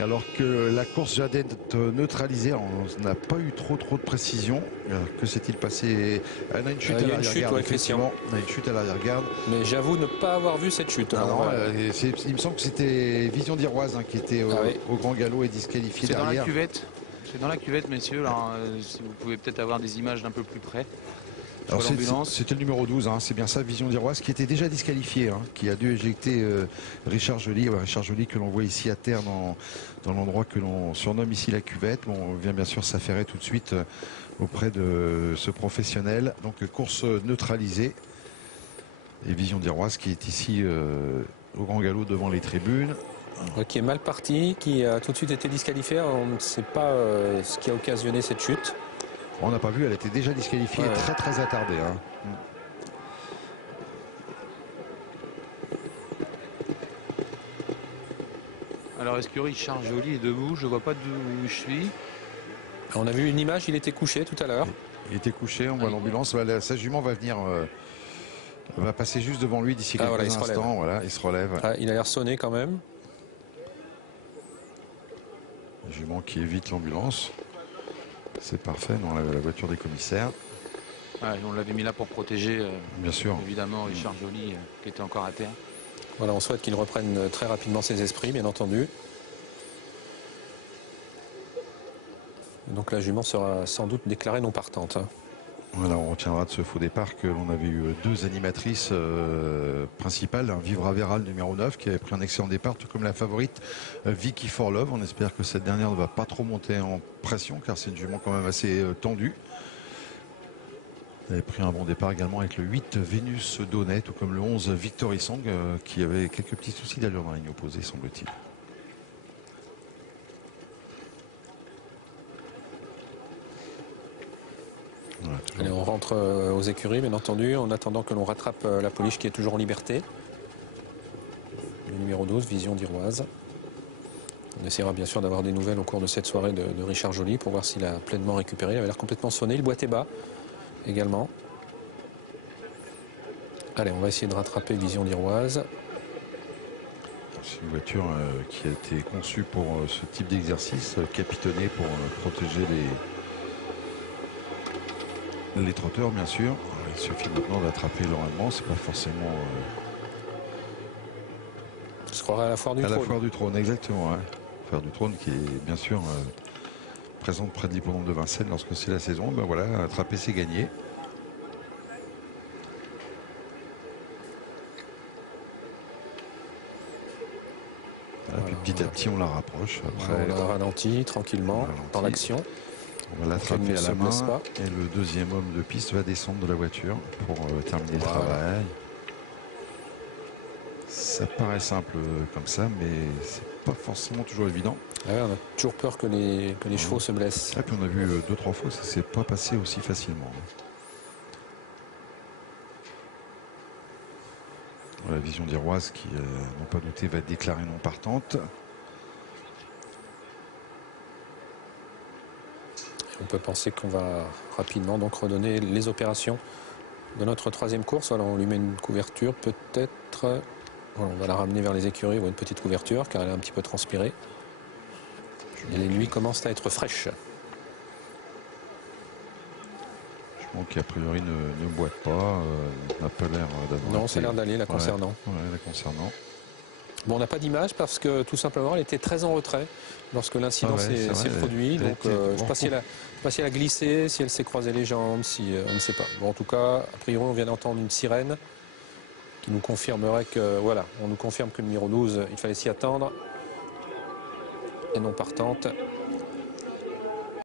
Alors que la course vient d'être neutralisée, on n'a pas eu trop de précision. Que s'est-il passé? Elle a une chute à l'arrière-garde, ouais, effectivement. On a une chute à l'arrière-garde. Mais j'avoue ne pas avoir vu cette chute. Ah non, il me semble que c'était Vision d'Iroise qui était au grand galop et disqualifié derrière. C'est dans la cuvette. C'est dans la cuvette, messieurs. Alors, si vous pouvez peut-être avoir des images d'un peu plus près. C'était le numéro 12, c'est bien ça, Vision d'Iroise, qui était déjà disqualifié, qui a dû éjecter Richard Joly. Richard Joly que l'on voit ici à terre dans l'endroit que l'on surnomme ici la cuvette. Bon, on vient bien sûr s'affairer tout de suite auprès de ce professionnel. Donc course neutralisée. Et Vision d'Iroise qui est ici au grand galop devant les tribunes. Qui est mal parti, qui a tout de suite été disqualifié. On ne sait pas ce qui a occasionné cette chute. On n'a pas vu, elle était déjà disqualifiée, très attardée. Alors, est-ce que Richard Joly est debout? Je ne vois pas d'où je suis. On a vu une image, il était couché tout à l'heure. Il était couché, on voit l'ambulance. Sa jument va venir, va passer juste devant lui d'ici quelques instants. Voilà, il se relève. Il a l'air sonné quand même. La jument qui évite l'ambulance. C'est parfait, dans la voiture des commissaires. On l'avait mis là pour protéger, bien sûr, évidemment, Richard Joly qui était encore à terre. Voilà, on souhaite qu'il reprenne très rapidement ses esprits, bien entendu. Donc la jument sera sans doute déclarée non partante. Voilà, on retiendra de ce faux départ que l'on avait eu deux animatrices principales, Vivra Véral numéro 9 qui avait pris un excellent départ, tout comme la favorite Vicky For Love. On espère que cette dernière ne va pas trop monter en pression car c'est une jument quand même assez tendue. Elle avait pris un bon départ également avec le 8 Vénus Donnet, tout comme le 11 Victory Song qui avait quelques petits soucis d'allure dans la ligne opposée, semble-t-il. Voilà, allez, on rentre aux écuries, bien entendu, en attendant que l'on rattrape la pouliche qui est toujours en liberté. Le numéro 12, Vision d'Iroise. On essaiera bien sûr d'avoir des nouvelles au cours de cette soirée de Richard Joly pour voir s'il a pleinement récupéré. Il avait l'air complètement sonné, il boitait bas également. Allez, on va essayer de rattraper Vision d'Iroise. C'est une voiture qui a été conçue pour ce type d'exercice, capitonnée pour protéger les trotteurs, bien sûr. Il suffit maintenant d'attraper normalement, c'est pas forcément... On se croirait à la foire du trône. À la foire du trône, exactement. Foire du trône qui est bien sûr présente près de l'hippodrome de Vincennes lorsque c'est la saison. Ben voilà, attraper c'est gagné. Voilà, puis petit à petit on la rapproche. Après, on la ralentit tranquillement dans l'action. On va l'attraper à la main et le deuxième homme de piste va descendre de la voiture pour terminer le travail. Ça paraît simple comme ça, mais c'est pas forcément toujours évident. On a toujours peur que les chevaux se blessent. Et puis on a vu 2-3 fois, ça s'est pas passé aussi facilement. La Vision d'Iroise qui, n'ont pas douté, va être déclarée non partante. On peut penser qu'on va rapidement donc redonner les opérations de notre troisième course. Alors on lui met une couverture peut-être. Voilà, on va la ramener vers les écuries ou une petite couverture car elle est un petit peu transpirée. Et les nuits commencent à être fraîches. Je pense qu'a priori ne boite pas, n'a pas l'air d'avoir... Non, ça a l'air d'aller la concernant. La concernant. Bon, on n'a pas d'image parce que tout simplement elle était très en retrait lorsque l'incident s'est produit. Donc je ne sais pas si elle a glissé, si elle s'est croisé les jambes, on ne sait pas. Bon, en tout cas, a priori on vient d'entendre une sirène qui nous confirmerait que, on nous confirme que le numéro 12, il fallait s'y attendre. Et non partante.